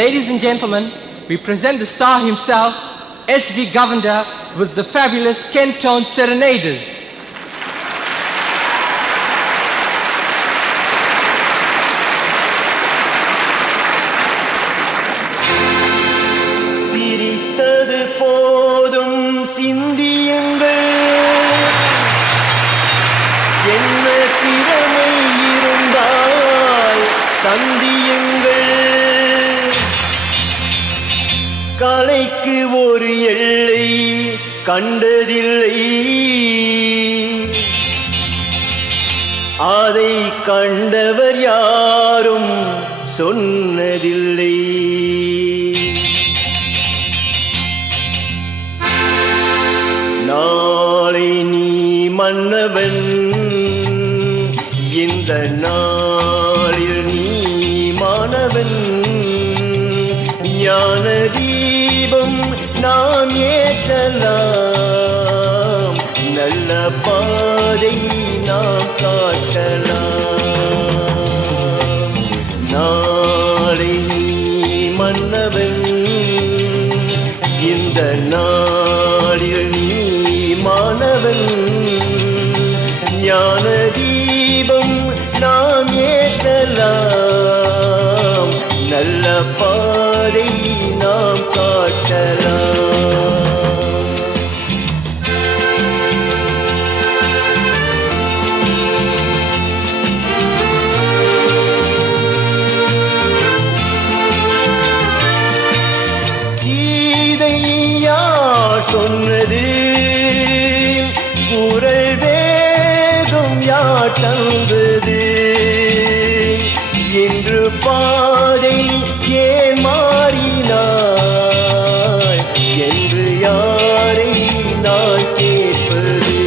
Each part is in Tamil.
Ladies and gentlemen, we present the star himself, S.V. Govender, with the fabulous Kentone Serenaders. சிரித்தது போதும் சிந்தியுங்கள், என்ன திறமை இருந்தால் சந்தியுங்கள். கலைக்கு ஒரு எல்லை கண்டதில்லை, அதை கண்டவர் யாரும் சொன்னதில்லை. நாளை நீ மன்னவன், இந்த நாளில் நீ மாணவன். ஞான தீபம் நாம் ஏற்றலாம், நல்ல பாதை நாம் காட்டலாம். நாளை நீ மன்னவன், இந்த நாளில் நீ மாணவன். ஞான தீபம் நாம் ஏற்றலாம், நல்ல பாதை நாம் காட்டலாம். கீதை யார் சொன்னது, குரல் வேகம் யார் தந்தது, என்று பாதை ஏன் மாறினாய் என்று யாரை நான் கேட்பது.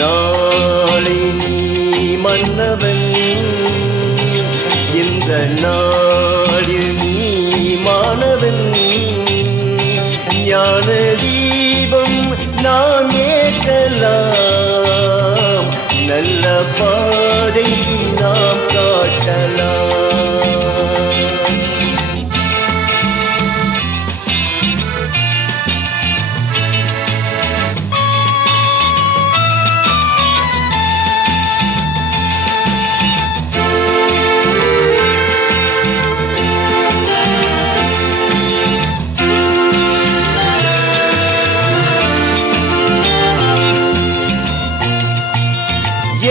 நாளை நீ மன்னவன், இந்த நாளில் நீ மாணவன். ஞான தீபம் நாம் ஏற்றலாம், நல்ல பாதை நாம் காட்டலாம்.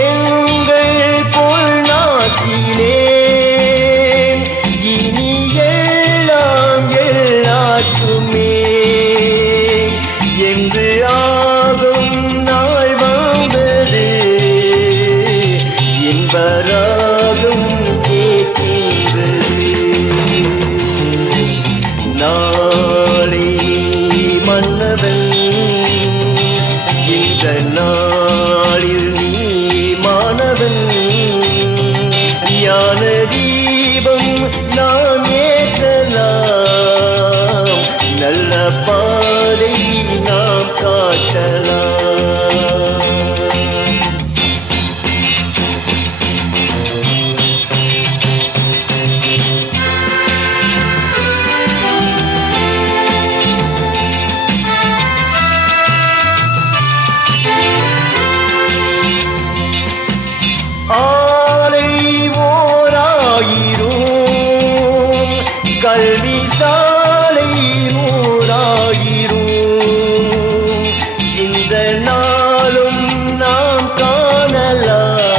எங்கள் போல் நாட்டினேன், இனி எல்லாம் எல்லாத்துமே என்று ஆகும் நாள் வந்தது. என்பராகும் கேட்கின்றது. நாளை மன்னவன், இந்த நாளில் மாணவன். ஞான தீபம் நாம் ஏற்றலாம், நல்ல பாதை நாம் காட்டலாம். ஆலை ஓராயிரும், கல்வி சாலை நூறாயிரும். இந்த நாளும் நாம் காணலாம்,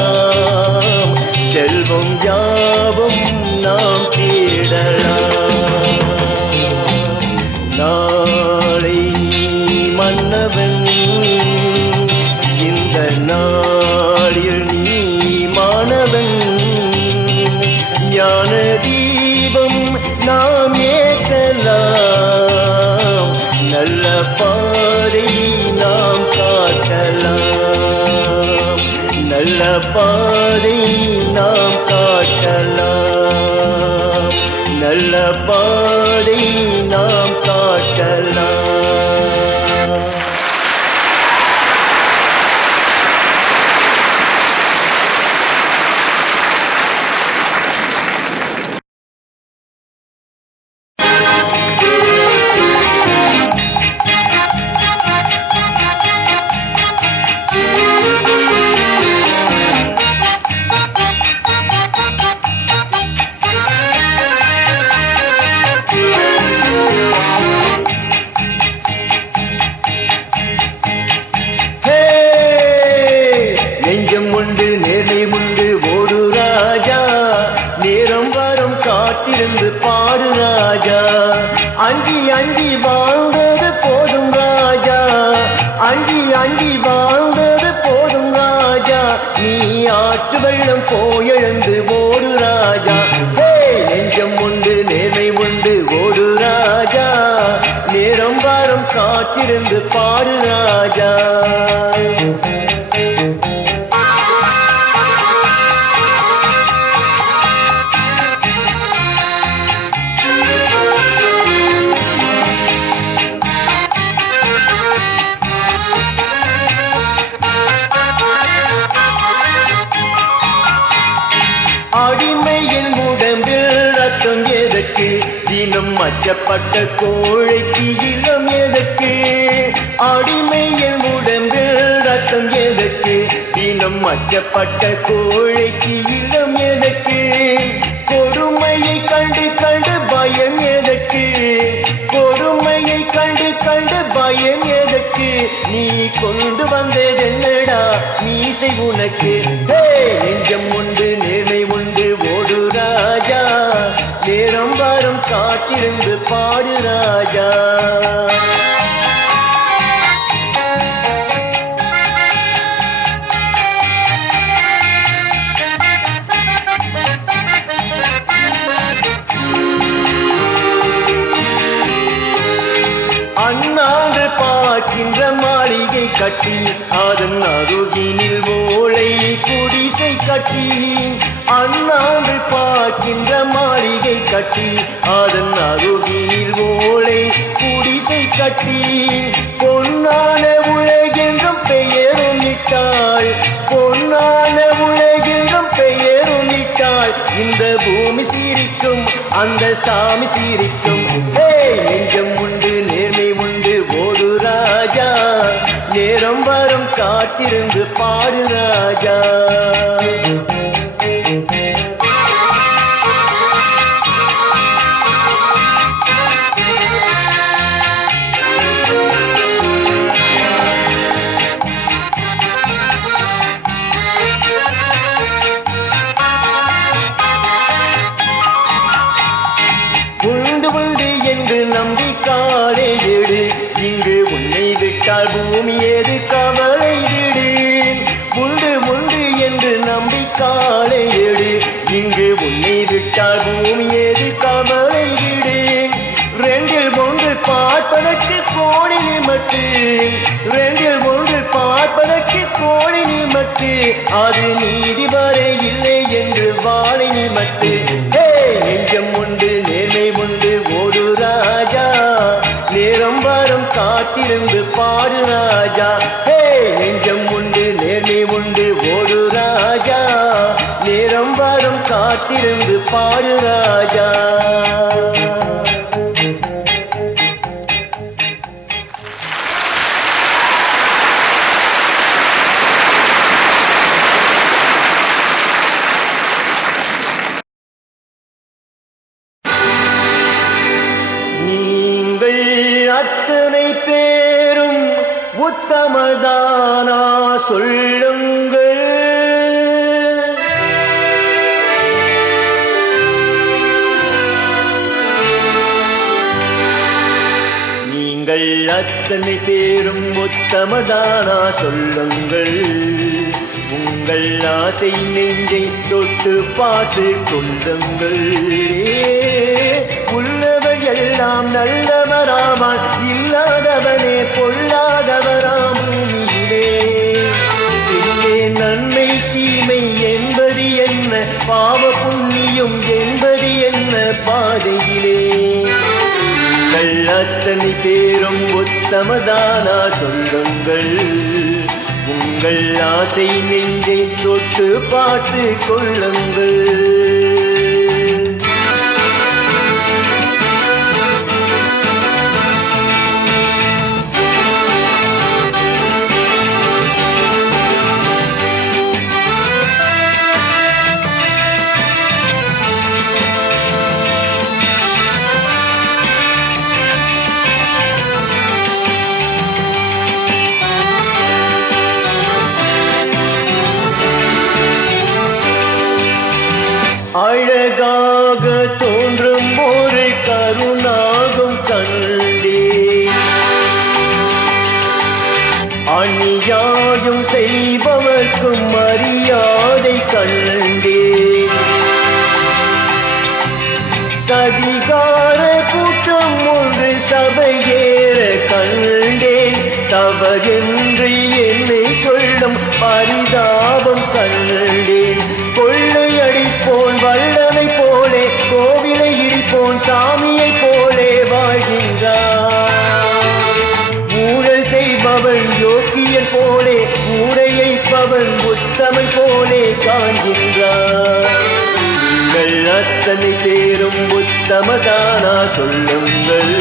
செல்வம் யாவும் நாம் தேடலாம். நாளை மன்னவன், இந்த நாளில் நீ மாணவன். ஞான தீபம் நாம் ஏற்றலாம், நல்ல பாதை நாம் காட்டலாம். நல்ல பாதை நாம் காட்டலாம், நல்ல பாதை நாம் காட்டலாம். அஞ்சி அஞ்சி வாழ்ந்தது போதும் ராஜா, அஞ்சி அஞ்சி வாழ்ந்தது போதும் ராஜா, நீ ஆற்று வெள்ளம் போயெழுந்து ஓடு ராஜா. நெஞ்சம் உண்டு நேர்மை உண்டு ஓடு ராஜா, நேரம் வாரம் காத்திருந்து பாடு ராஜா. அடிமையின் உடம்பில் ரத்தம் எதற்கு, தினம் மச்சப்பட்ட கோழைக்கு இளம் எதற்கு. அடிமையின் உடம்பில் ரத்தம் எதற்கு, தினம் மச்சப்பட்ட கோழைக்கு இளம் எதற்கு. கொடுமையை கண்டு கண்டு பயம் எதற்கு, கொடுமையை கண்டு கண்டு பயம் எதற்கு. நீ கொண்டு வந்ததென்னடா மீசை உனக்கு. நெஞ்சம் உண்டு நேர்மை உண்டு ஓடு ராஜா, நேரம் வாரம் காத்திருந்து பாடு ராஜா. அண்ணாண்டு பார்க்கின்ற மாளிகை கட்டி, அதன் அருகினில் ஓலை குடிசை கட்டி. அண்ணாண்டு பார்க்கின்ற மாளிகை கட்டி, அதன் அருகினில் ஓலை குடிசை கட்டி. பொன்னான உலகென்றும் பெயரும் இட்டாள், பொன்னான உலகென்றும் பெயரும் இட்டாள். இந்த பூமி சீரிக்கும் அந்த சாமி சீரிக்கும். நெஞ்சம் உண்டு நேர்மை உண்டு ஓடு ராஜா, நேரம் வரும் காத்திருந்து பாடு ராஜா. உண்டு உண்டு என்று நம்பி காலை எடு, இங்கு உன்னை விட்டால் பூமி ஏது கவலை விடு. உண்டு உண்டு என்று நம்பி காலை எடு, இங்கு உன்னை விட்டால் பூமி ஏது கவலை விடு. ரெண்டில் ஒன்று பார்ப்பதற்கு கோடி நிமட்டு, ரெண்டில் ஒன்று பார்ப்பதற்கு கோடி நிமட்டு. அது நீதி வரை இல்லை என்று வாழை நிமட்டு. நெஞ்சம் உண்டு நேர்மை உண்டு ஓடு ராஜா, நேரம் வாரம் காத்திருந்து பாடு ராஜா. நெஞ்சம் உண்டு நேர்மை உண்டு ஓடு ராஜா, நேரம் வாரம் காத்திருந்து பாடு ராஜா. அத்தனை பேரும் உத்தமதானா சொல்லுங்கள். நீங்கள் அத்தனை பேரும் உத்தமதானா சொல்லுங்கள். உங்கள் ஆசை நெஞ்சை தொட்டு பார்த்து கொள்ளுங்கள். உள்ளவர் எல்லாம் நல்லவராமான், இல்லாதவனே பொல்லாதவராமூமியிலே. இங்கே நன்மை தீமை என்பது என்ன, பாவ புண்ணியம் என்பது என்ன பாதையிலே. உங்கள் அத்தனை பேரும் உத்தமதானா சொல்லுங்கள். உங்கள் ஆசை நெஞ்சை தொட்டு பார்த்து கொள்ளுங்கள். தவறென்று என்னை சொல்லும் பரிதாபம் கண்டேன். கொள்ளையடிப்போன் வல்லனை போலே, கோவிலை இடிப்போன் சாமியை போலே வாழ்கின்றான். ஊழல் செய்பவன் யோக்கியன் போலே, ஊரையைப்பவன் உத்தமன் போலே காண்கின்றான். நீங்கள் அத்தனை பேரும் உத்தமதானா சொல்லுங்கள்.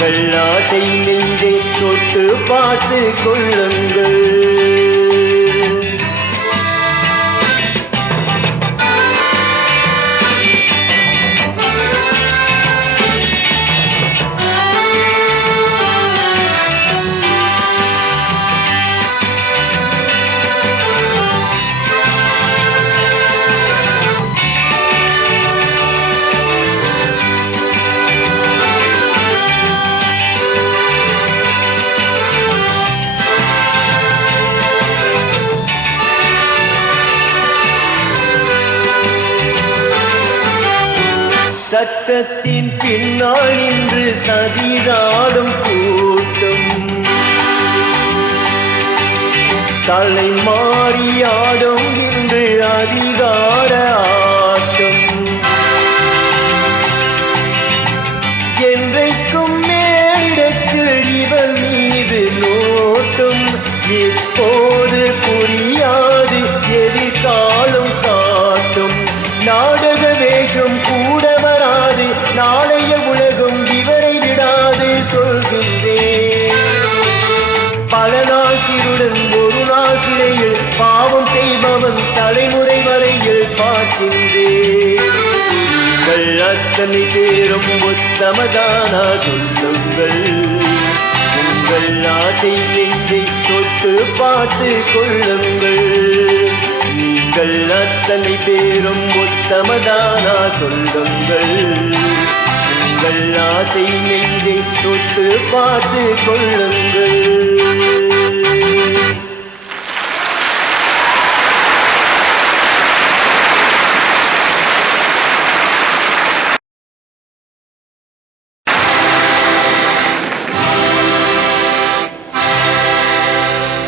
உங்கள் ஆசை நெஞ்சை தொட்டு பார்த்து கொள்ளுங்கள். சட்டத்தின் பின்னால் நின்று சதிராடும் கூட்டம், தலை மாறியாடும் இன்று அதிகார ஆட்டம். என்றைக்கும் மேலிடத்து இவன் மீது நோட்டம். இப்போது புரியாது எதிர்காலம் காட்டும். நாடக வேஷம் கூட வராது, நாளைய உலகம் இவரை விடாது சொல்கின்றேன். பல நாள் திருடன் ஒரு நாள் சிறையில், பாவம் செய்பவன் தலைமுறை வரையில் பார்க்கின்றேன். உங்கள் அத்தனை பேரும் உத்தமதானா சொல்லுங்கள். உங்கள் ஆசை நெஞ்சை தொட்டு பார்த்து கொள்ளுங்கள். நீங்கள் அத்தனை பேரும் உத்தமதானா சொல்லுங்கள். உங்கள் ஆசை நெஞ்சை தொட்டு பார்த்து கொள்ளுங்கள்.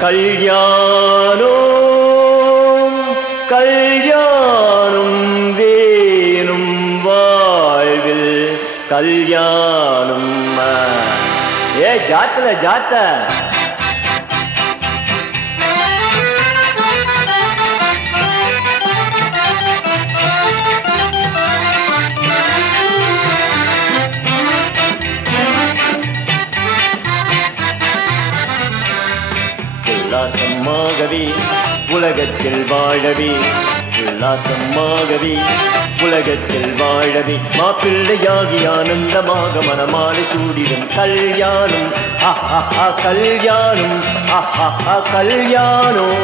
கல்யாணம் கல்யாணம் வேணும் வாழ்வில் கல்யாணம். ஏ ஜாத்தல ஜாத்த உல்லாசமாகவே உலகத்தில் வாழவே, உல்லாசமாகவே உலகத்தில் வாழவே, மாப்பிள்ளையாகி ஆனந்தமாக மனமாலை சூடிடும் கல்யாணம். கல்யாணம் கல்யாணம்.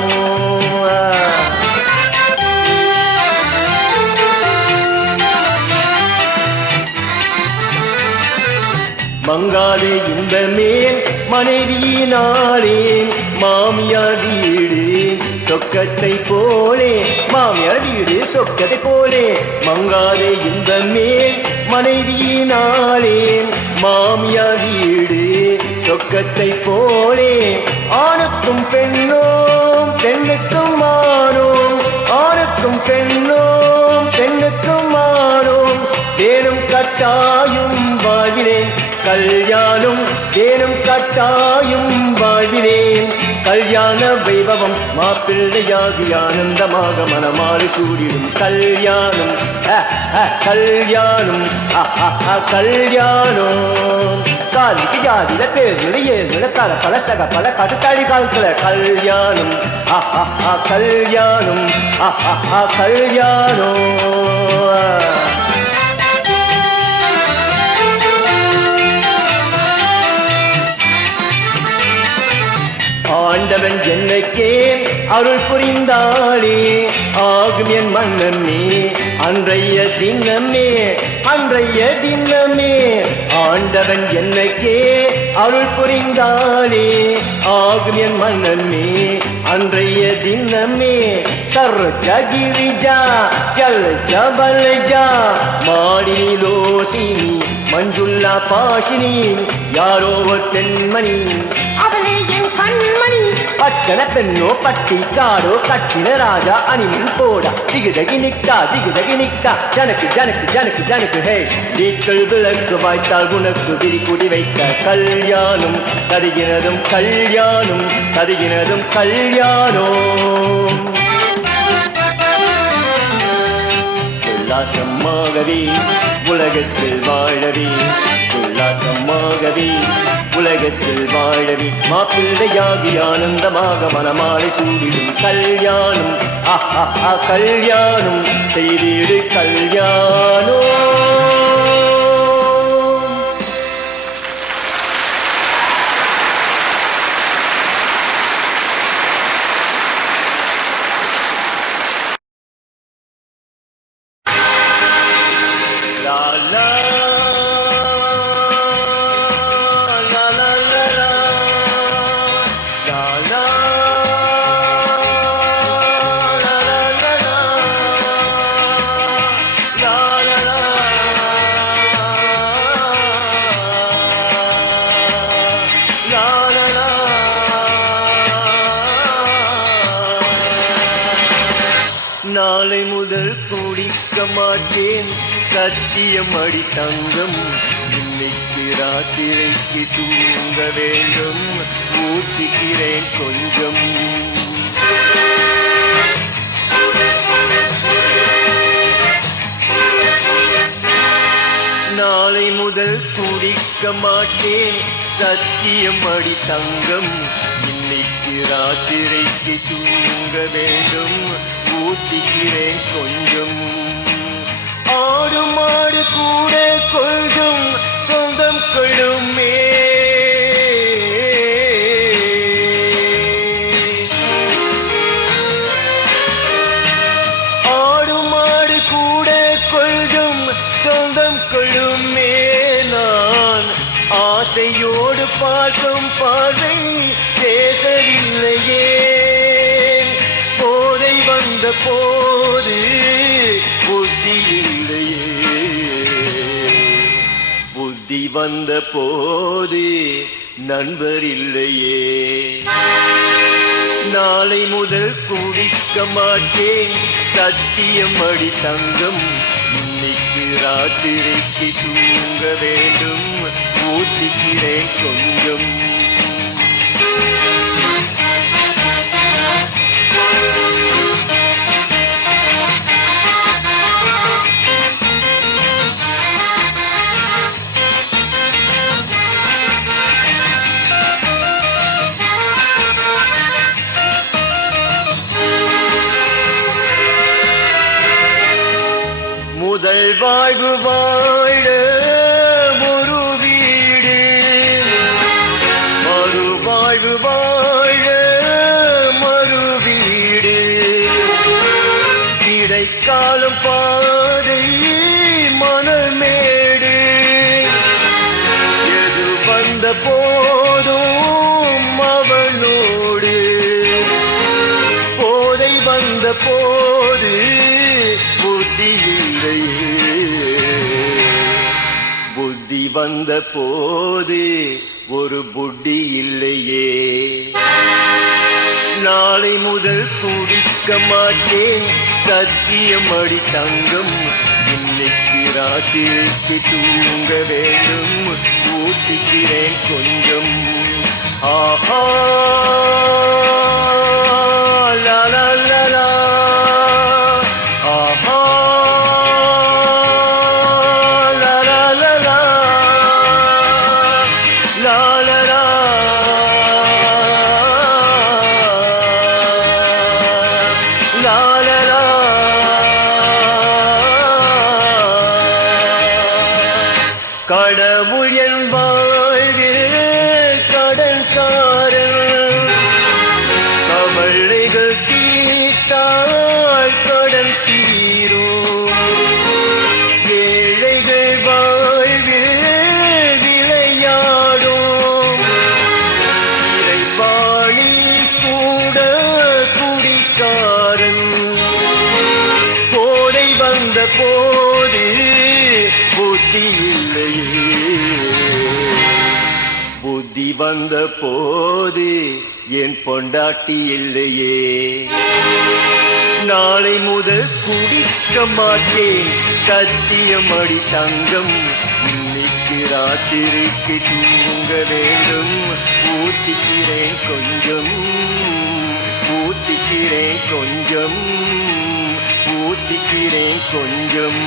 மங்காலே இன்பமேன் மனைவியினாலே, மாமியார் வீடு சொக்கத்தை போலே, மாமியார் வீடு சொக்கத்தை போலே. மங்காலே இன்பமேன் மனைவியினாலே, மாமியார் வீடு சொக்கத்தை போலே. ஆணுக்கும் பெண்ணோம் பெண்ணுக்கும் ஆனோம், ஆணுக்கும் பெண்ணோம் பெண்ணுக்கும் ஆனோம். தேனும் கட்டாயும் வாழ்விலேன் கல்யாணம், தேனும் கட்டாயும் வாழ்விலேன் கல்யாண வைபவம். மாப்பிள்ளையாகி ஆனந்தமாக மனமாலை சூடிடும் கல்யாணம். கல்யாணம் கல்யாணம். காலிக்கு ஜாதியில பேருல ஏழுல தல பல சக பல கட்டுத்தாடி காலத்துல கல்யாணம். கல்யாணம் கல்யாணம். ஆண்டவன் என்னைக்கே அருள் புரிந்தாலே, ஆகும் என் மன்னன் நீ அன்றைய தினமே அன்றைய தினமே ஆண்டவன் என்னைக்கே அருள் புரிந்தானே ஆகும் என் மன்னனே அன்றைய தினமே சர்ஜ கிரிஜா ஜல்ஜ பல்ஜா மாடிலோசினி மஞ்சுள்ளா பாஷினி யாரோ ஒரு பெண்மணி அவளே என் கண்மணி பட்டண பெண்ணோ பட்டி காடோ கட்டின ராஜா அணிமின் போடா திகுதகி நிக்கா ஜனக்கு ஜனக்கு ஜனக்கு ஜனக்கு ஹே வீட்கள் விளக்கு வாய்த்தால் உனக்கு விரி குடி வைத்த கல்யாணம் தருகிறதும் கல்யாணம் தருகிறதும் கல்யாணம் உல்லாசமாகவே உலகத்தில் வாழவே உல்லாசமாகவே உலகத்தில் வாழவே மாப்பிள்ளையாகி ஆனந்தமாக மனமாலை சூடிடும் கல்யாணம் ஆஹா கல்யாணம் செய்திடு கல்யாணம் நாளை முதல் குடிக்க மாட்டேன் சத்தியம் அடி தங்கம் இன்னைக்கு ராத்திரைக்கு தூங்க வேண்டும் ஊற்றிக்கிறேன் கொஞ்சம் நாளை முதல் குடிக்க மாட்டேன் சத்தியம் அடி தங்கம் இன்னைக்கு ராத்திரைக்கு தூங்க வேண்டும் ஊற்றிக்கிறேன் கொஞ்சம் ஆடு மாடு கூட கொள்ளும் சொந்தம் கொள்ளுமே ஆடு மாடு கூட கொள்ளும் சொந்தம் கொள்ளுமே நான் ஆசையோடு பார்க்கும் பார்வை பேசவில்லையே வந்த போது புத்தி இல்லையே புத்தி வந்த போது நண்பர் இல்லையே நாளை முதல் குடிக்க மாட்டேன் சத்தியம் அடி தங்கம் இன்னைக்கு ராத்திரைக்கு தூங்க வேண்டும் ஊற்றிக்கிறேன் கொஞ்சம் முதல் வாழ்வு வாழ ஒரு வீடு மறுவாழ்வு வாழ மறு வீடு இடைக்காலம் பாதை மணல் மேடு எது வந்த போதும் அவனோடு போதை வந்த போது புத்தி புத்தி வந்த போது ஒரு புத்தி இல்லையே நாளை முதல் குடிக்க மாட்டேன் சத்தியம் அடி தங்கம் இன்னைக்கு ராத்திரிக்கு தூங்க வேண்டும் ஊற்றிக்கிறேன் கொஞ்சம் ஆஹா லா லா லா லா ஆஹா கடவுள் என் வாழ்வில் கடன்காரன் கவலைகள் தீர்த்தால் கடன் தீரும் வந்த போது என் பொண்டாட்டி இல்லையே, நாளை முதல் குடிக்க மாட்டேன் சத்தியம் அடி தங்கம், இன்னைக்கு ராத்திரிக்கு தூங்க வேண்டும், ஊத்திக்கிறேன் கொஞ்சம், ஊத்திக்கிறேன் கொஞ்சம், ஊத்திக்கிறேன் கொஞ்சம்.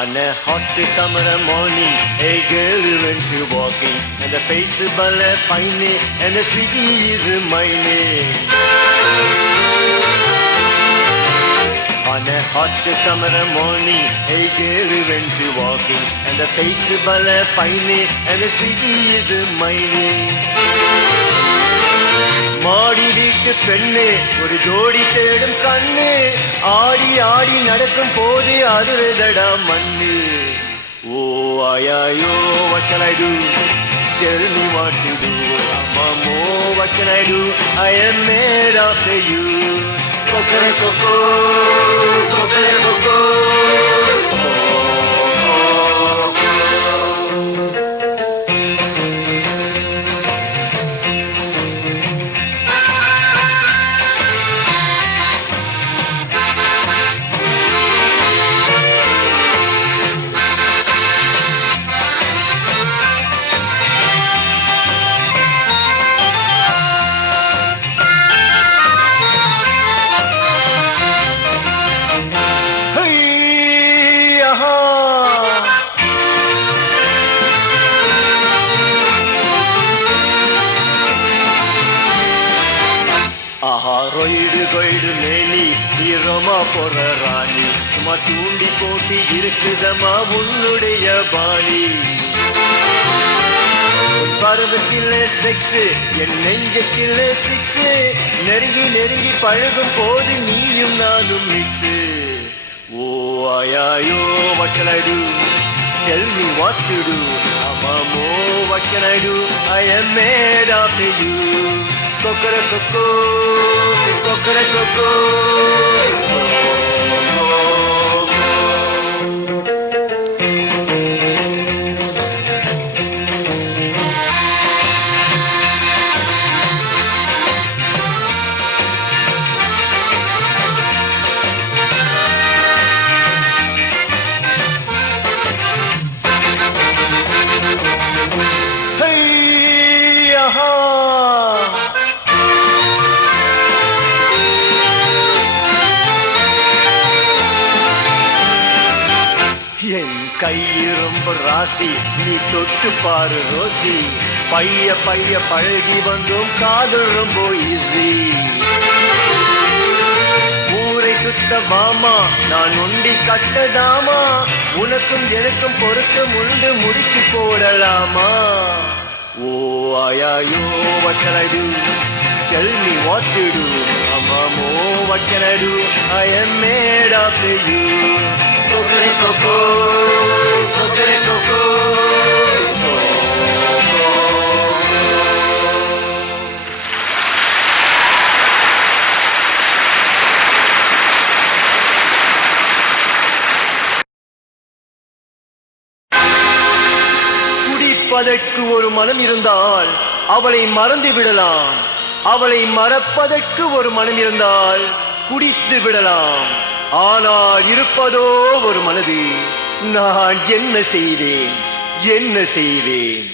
On a hot summer morning, a girl went to walking, and the face is fine, and the sweetie is mine. On a hot summer morning, a girl went to walking, and the face is fine, and the sweetie is mine. மாடி வீட்டு பெண்ணு ஒரு ஜோடி தேடும் கண்ணு, ஆடி ஆடி நடக்கும் போது அதுதடா மண்ணு. ஓ ஆயாயோ what shall I do, tell me what to do, Amamo what can I do, I am made after you. Kokoreko, kokoreko, கொய்டு மேனி நீரமா போற ராணி, சும்மா தூண்டி போட்டி இருக்குதமா உன்னுடைய பாணி. பருவத்தில் செக்ஸ் என் நெஞ்சத்தில் சிக்ஸ், நெருங்கி நெருங்கி பழகும் போது நீயும் நானும் மிக்ஸ். ஓ ஆயாயோ what shall I do, tell me what to do, Amamo what can I do, I am made after you. Kokoreko, kokoreko, hey aha. என் கை ரொம்ப ராசி, நீ தொட்டு பாரு ரோசி, பைய பைய பழகி வந்தோம் காதல் ரொம்ப ஈஸி. ஊரை சுத்த வாமா நான் ஒண்டி கட்டதாமா, உனக்கும் எனக்கும் பொருத்தம் உண்டு முடிச்சு போடலாமா. ஓ ஆயாயோ what shall I do, tell me what to do, Amamo what can I do, I am made after you. Kokoreko, kokoreko, குடிப்பதற்கு ஒரு மனம் இருந்தால் அவளை மறந்து விடலாம், அவளை மறப்பதற்கு ஒரு மனம் இருந்தால் குடித்து விடலாம். ஆனால் இருப்பதோ ஒரு மனது, நான் என்ன செய்தேன், என்ன செய்தேன்.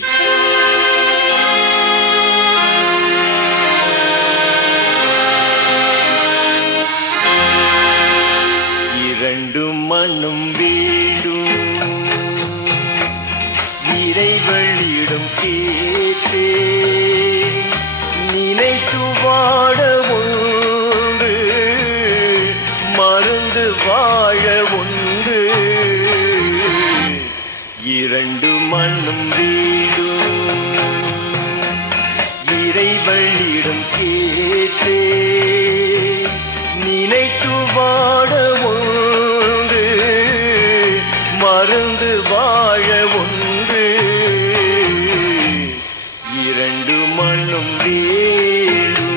இரண்டு மனம் வேண்டும் இறைவனிடம் கேட்டேன், நினைத்து வாழ வாழ உண்டு இரண்டு மண்ணும் வீடும் இறைவனிடம் கேட்டே நினைத்து வாழ உண்டு மறந்து வாழ உண்டு இரண்டு மண்ணும் வேடும்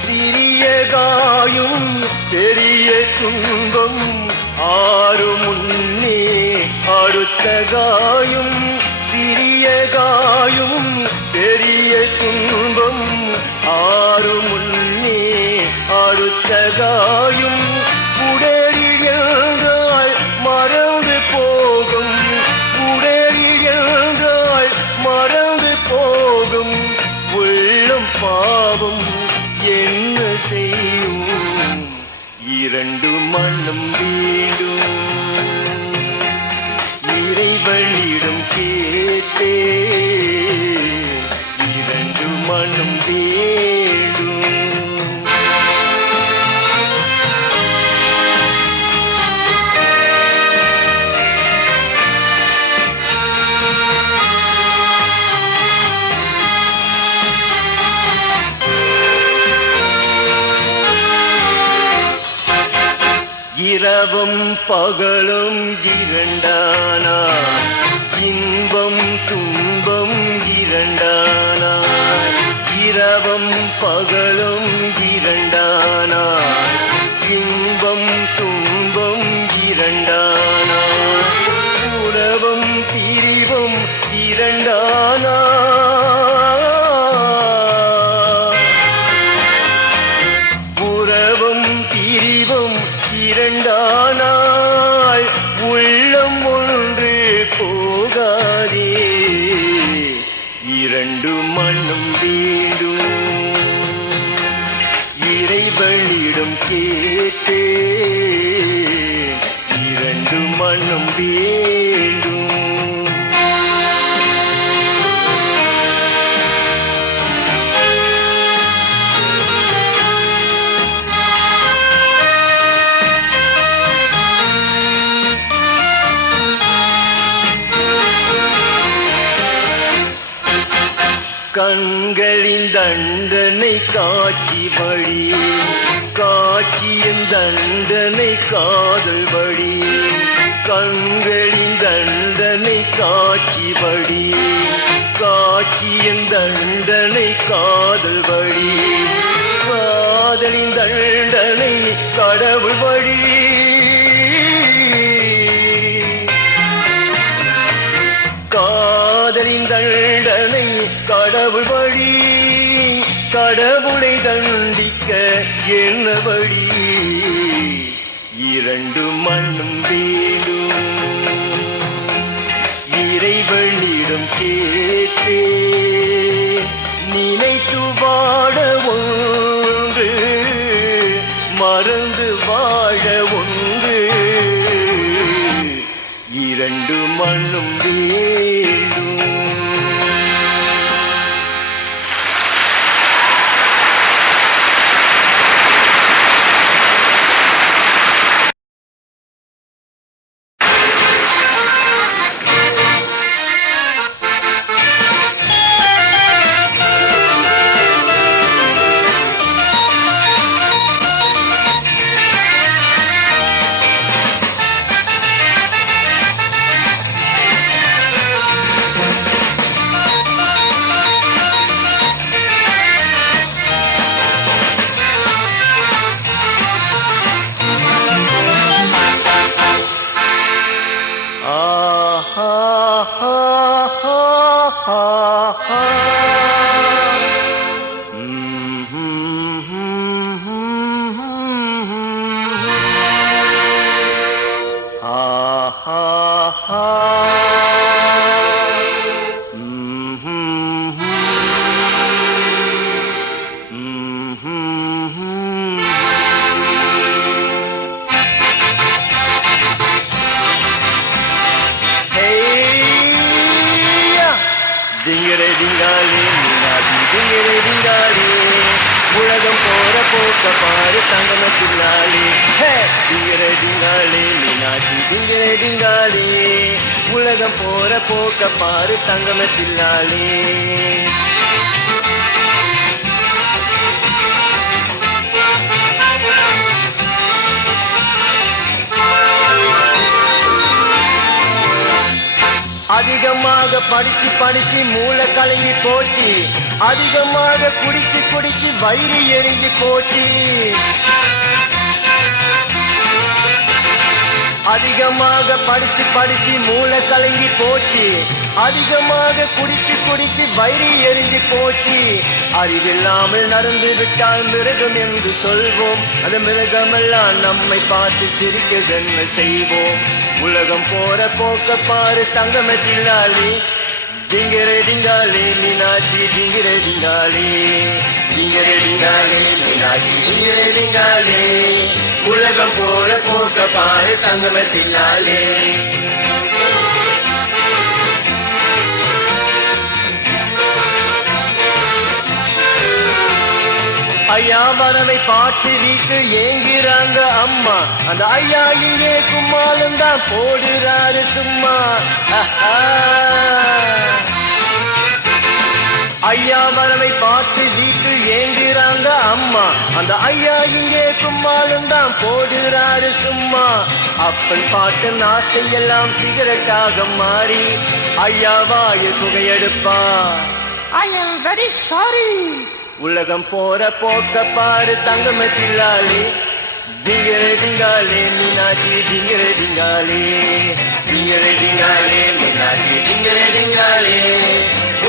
சிறிய காயும் பெரிய துன்பம் ஆறு முன்னே அடுத்த காயும் சிறிய காயும் பெரிய துன்பம் ஆறு முன்னே அடுத்த காயும் உடலில் எழுந்தால் மறந்து போகும் உடலில் எழுந்தால் மறந்து போகும் உள்ளம் பாவம் என்ன செய்யும் இரண்டு மண்ணும் வீடும் இறைவனிடம் கேட்டே இரண்டு மண்ணும் வீடும் இரவும் பகலும் இரண்டானா இன்பம் துன்பம் இரண்டானா இரவும் பகலும் இரண்டானா இன்பம் துன்பம் இரண்டானா உறவும் பிரிவும் இரண்டானா உறவும் பிரிவும் இரண்டானால் உள்ளம் ஒன்று போகாதே இரண்டு மண்ணும் வேண்டும் இறைவனிடம் கேட்டே இரண்டு மண்ணும் வேண்டும் கண்களின் தண்டனை காட்சி வழி காட்சியின் தண்டனை காதல் வழி கண்களின் தண்டனை காட்சி வழி காட்சியின் தண்டனை காதல் வழி காதலின் தண்டனை கடவுள் வழி காதலின் தண்டனை கடவுள் வழி கடவுளை தண்டிக்க என்ன வழி இரண்டு மண்ணும் வேண்டும் இறைவனிடம் கேட்டே நினைத்து வாழ ஒன்று மறந்து வாழ ஒன்று இரண்டு மண்ணும் வேண்டும் போக்க பாரு தங்கமே தில்லாளி டிங்கரே டிங்காளி மீனாட்சி டிங்கரே டிங்காளி உலகம் போற போக்க பாரு தங்கமே தில்லாளி அதிகமாக படிச்சு படிச்சு மூளை கலங்கி போச்சு அதிகமாக குடிச்சு குடிச்சு வயிறு எரிஞ்சு போச்சு அதிகமாக படிச்சு படிச்சு மூளை கலங்கி போச்சு அதிகமாக குடிச்சு குடிச்சு வயிறு எரிஞ்சு போச்சு அறிவில்லாமல் நடந்து விட்டால் மிருகம் என்று சொல்வோம் அந்த மிருகமெல்லாம் நம்மை பார்த்து சிரிக்குதென்ன செய்வோம் உலகம் போற போக்க பாரு தங்கமே தில்லாளி டிங்கரே டிங்காளி மீனாட்சி டிங்கரே டிங்காளி டிங்கரே டிங்காளி மீனாட்சி டிங்கரே டிங்காளி உலகம் போற போக்க பாரு தங்கமே தில்லாளி ஐயா வரவை பாட்டு வீட்டு ஏங்கிறாங்க அம்மா அந்த ஐயா இங்கே கும்மாலும் தான் போடுறாரு சும்மா ஐயா வரவை பாட்டு வீட்டு ஏங்குறாங்க அம்மா அந்த ஐயா இங்கே கும்மாலும் தான் போடுறாரு சும்மா அப்பன் பாட்டு நாட்டை எல்லாம் சிகரெட்டாக மாறி ஐயா வாய புகையெடுப்பா I am very sorry. உலகம் போற போக்க பாரு தங்கமே தில்லாளி டிங்கரே டிங்காளி மீனாட்சி டிங்கரே டிங்காளி டிங்கரே டிங்காளி மீனாட்சி டிங்கரே டிங்காளி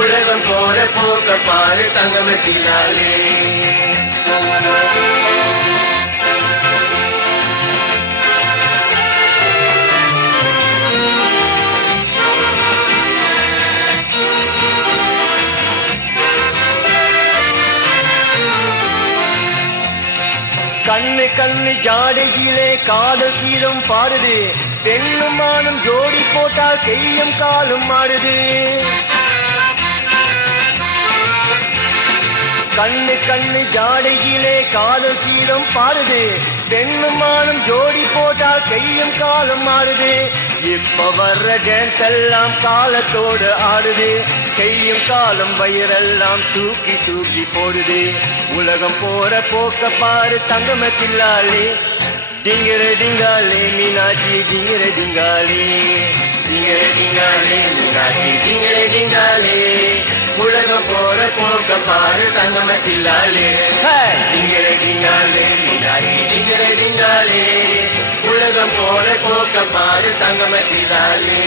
உலகம் போற போக்க பாரு தங்கமே தில்லாளி கண்ணு கண்ணு ஜாடையிலே காதல் கீதம் பாடுது பெண்ணும் மானும் ஜோடி போட்டால் கையும் காலும் மாறுது கண்ணு கண்ணு ஜாடையிலே காதல் கீதம் பாடுது பெண்ணும் மானும் ஜோடி போட்டால் கையும் காலும் மாறுது இப்ப வர்ற டான்ஸ் எல்லாம் காலத்தோடு ஆடுது கையும் காலும் வயிறெல்லாம் தூக்கி தூக்கி போடுது உலகம் போற போக்க பாரு தங்கமே தில்லாளி டிங்கரே டிங்காளி மீனாட்சி டிங்கரே டிங்காளி டிங்கரே டிங்காளி மீனாட்சி டிங்கரே டிங்காளி உலகம் போற போக்க பாரு தங்கமே தில்லாளி டிங்கரே டிங்காளி மீனாட்சி டிங்கரே டிங்காளி உலகம் போற போக்க பாரு தங்கமே தில்லாளி